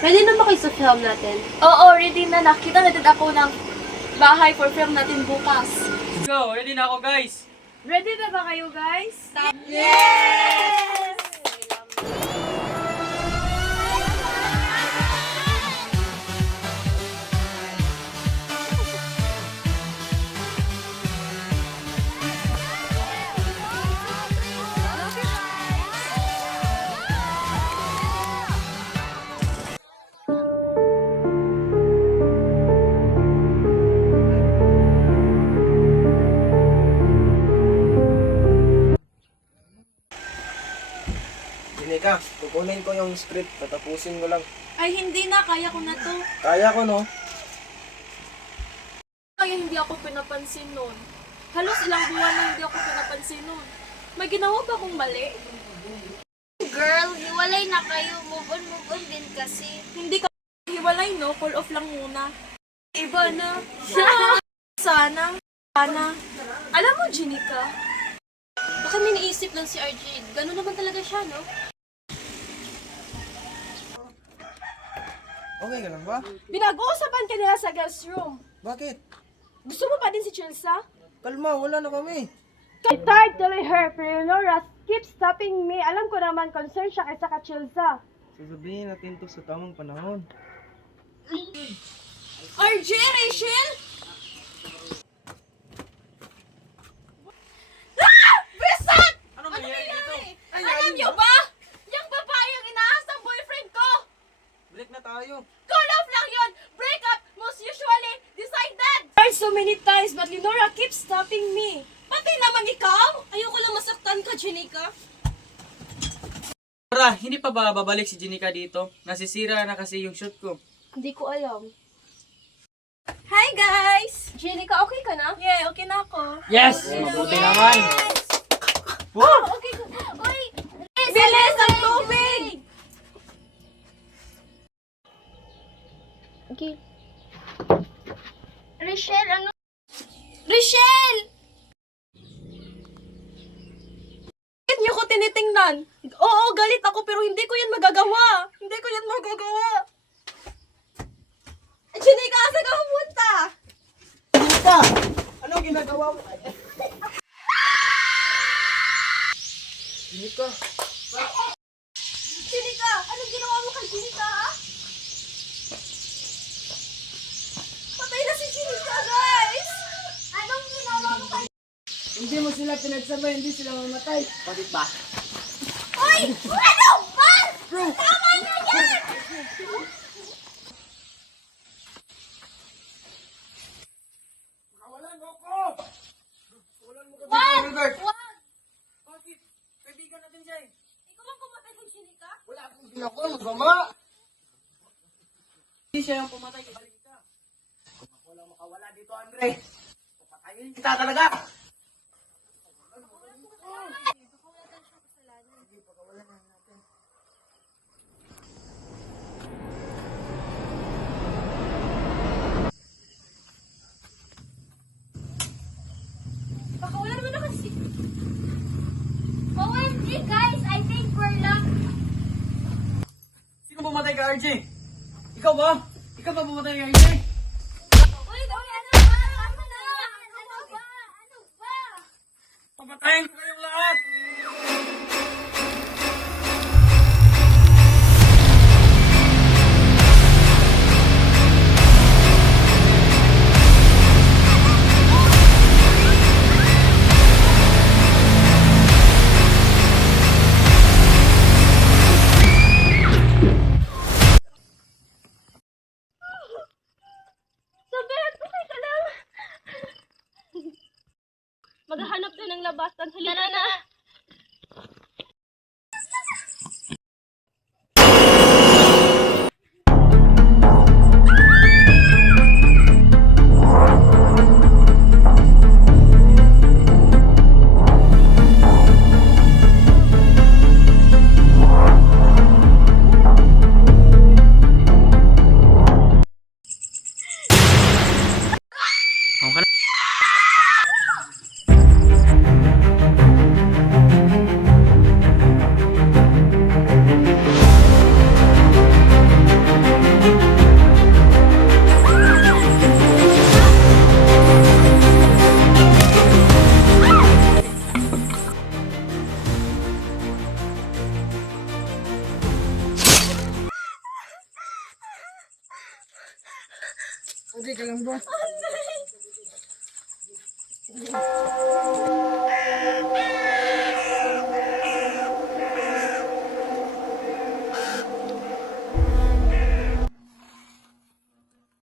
Ready na ba kayo sa film natin? Oo, ready na. Nakita natin ako ng bahay for film natin bukas. Let's go! Ready na ako, guys! Ready na ba kayo, guys? Yes! Jenica, kukunin ko yung script, tatapusin ko lang. Ay, hindi na. Kaya ko na to. Kaya ko, no? Kaya hindi ako pinapansin nun. Halos ilang buwan na hindi ako pinapansin nun. May ginawa ba akong mali? Girl, hiwalay na kayo. Move on din kasi. Hindi ka hiwalay, no? Call off lang muna. Iba na. Sana. Alam mo, Jenica, baka may naisip lang si RJ. Ganun naman talaga siya, no? Okay ka lang ba? Pinag-uusapan ka nila sa girls' room. Bakit? Gusto mo pa din si Chelsea? Kalma, wala na kami. I tried to let her, pero Nora keeps stopping me. Alam ko naman, concerned siya kaysa ka Chilsa. Sasabihin natin to sa tamang panahon. RJ, Rachel? Besat! Ano nangyayari dito? Alam niyo ba? Yung babae ang inaas ng boyfriend ko! Break na tayo. Call off lang yun! Break up most usually decided! Tried so many times but Lenora keeps stopping me. Pati naman ikaw? Ayoko lang masaktan ka, Jenica. Tara, hindi pa ba babalik si Jenica dito? Nasisira na kasi yung shoot ko. Hindi ko alam. Hi guys! Jenica, okay ka na? Yeah, okay na ako. Yes! Mabuti naman! Oh, okay ko. Uy! Bilis ang tubig! Okay. Rachel, ano? Rachel! Bakit niyo ko tinitingnan? Oo, galit ako pero hindi ko yan magagawa. Hindi ko yan magagawa. Jenica, saan ka pumunta? Jenica! Anong ginagawa mo? Jenica! Jenica, anong ginawa mo kay Jenica, ha? Patay na si Jenica, guys! Anong ginawa mo kay... Hindi mo sila pinagsabay, hindi sila mamatay. Bakit ba? Uy! Ano ba? Tama na yan! Kawalan mo ko! Kawalan mo ko dito, Wag! Robert! Wag! Bakit? Kaibigan natin siya eh. Ikaw ang pumatay kay Jenica? Wala akong ginagawa, masama! Hindi siya yung pumatay, kabalik ka. Kung ako lang makawala dito, Andre, papatayin kita talaga! Baka wala naman na kasi. OMG, guys! I think we're lucky. Sino pumatay ka, RJ? Ikaw ba? Ikaw ba pumatay ka, RJ? Uy, ano ba? Ano na? Ano ba? Ano ba? Papatayin ko kayong lahat! Maghahanap na ng labasan. Halika na. Ako ka na. Okay ka lang ba?